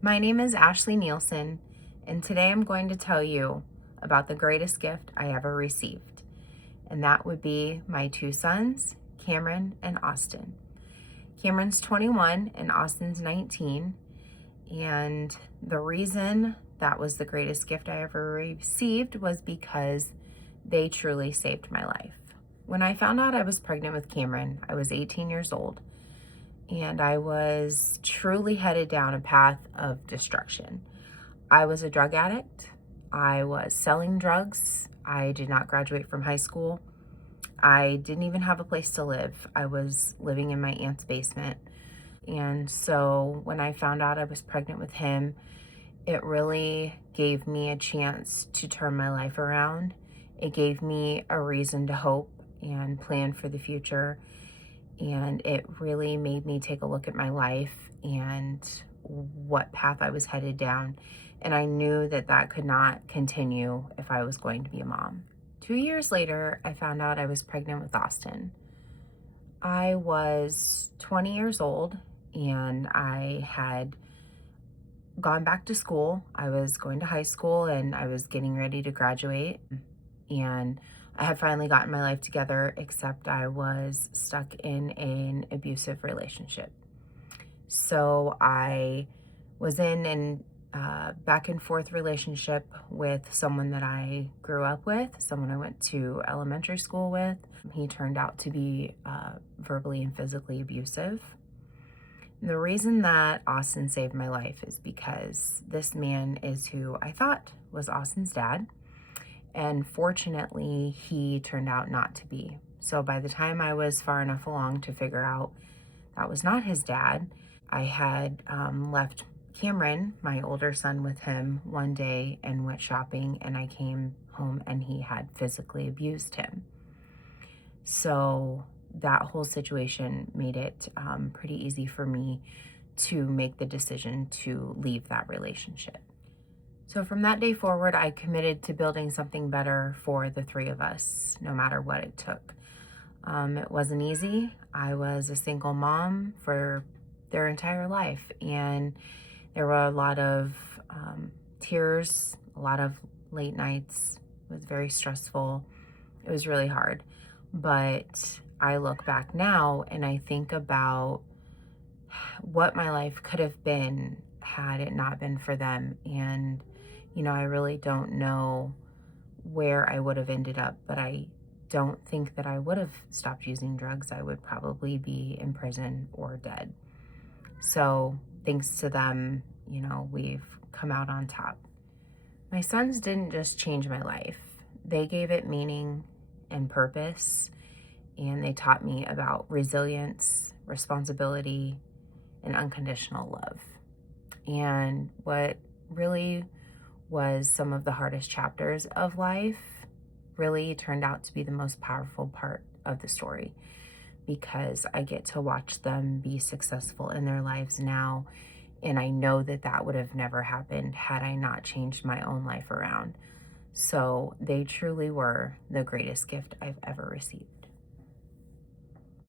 My name is Ashley Nielsen, and today I'm going to tell you about the greatest gift I ever received, and that would be my two sons, Cameron and Austin. Cameron's 21 and Austin's 19, and the reason that was the greatest gift I ever received was because they truly saved my life. When I found out I was pregnant with Cameron, I was 18 years old, and I was truly headed down a path of destruction. I was a drug addict. I was selling drugs. I did not graduate from high school. I didn't even have a place to live. I was living in my aunt's basement. And so when I found out I was pregnant with him, it really gave me a chance to turn my life around. It gave me a reason to hope and plan for the future. And it really made me take a look at my life and what path I was headed down. And I knew that that could not continue if I was going to be a mom. 2 years later, I found out I was pregnant with Austin. I was 20 years old and I had gone back to school. I was going to high school and I was getting ready to graduate. And I had finally gotten my life together, except I was stuck in an abusive relationship. So I was in an back and forth relationship with someone that I grew up with, someone I went to elementary school with. He turned out to be verbally and physically abusive. The reason that Austin saved my life is because this man is who I thought was Austin's dad. And fortunately, he turned out not to be. So by the time I was far enough along to figure out that was not his dad, I had left Cameron, my older son, with him one day and went shopping, and I came home and he had physically abused him. So that whole situation made it pretty easy for me to make the decision to leave that relationship. So from that day forward, I committed to building something better for the three of us, no matter what it took. It wasn't easy. I was a single mom for their entire life, and there were a lot of tears, a lot of late nights. It was very stressful. It was really hard. But I look back now and I think about what my life could have been had it not been for them. And, I really don't know where I would have ended up, but I don't think that I would have stopped using drugs. I would probably be in prison or dead. So thanks to them, we've come out on top. My sons didn't just change my life. They gave it meaning and purpose, and they taught me about resilience, responsibility, and unconditional love. And what really was some of the hardest chapters of life really turned out to be the most powerful part of the story, because I get to watch them be successful in their lives now. And I know that that would have never happened had I not changed my own life around. So they truly were the greatest gift I've ever received.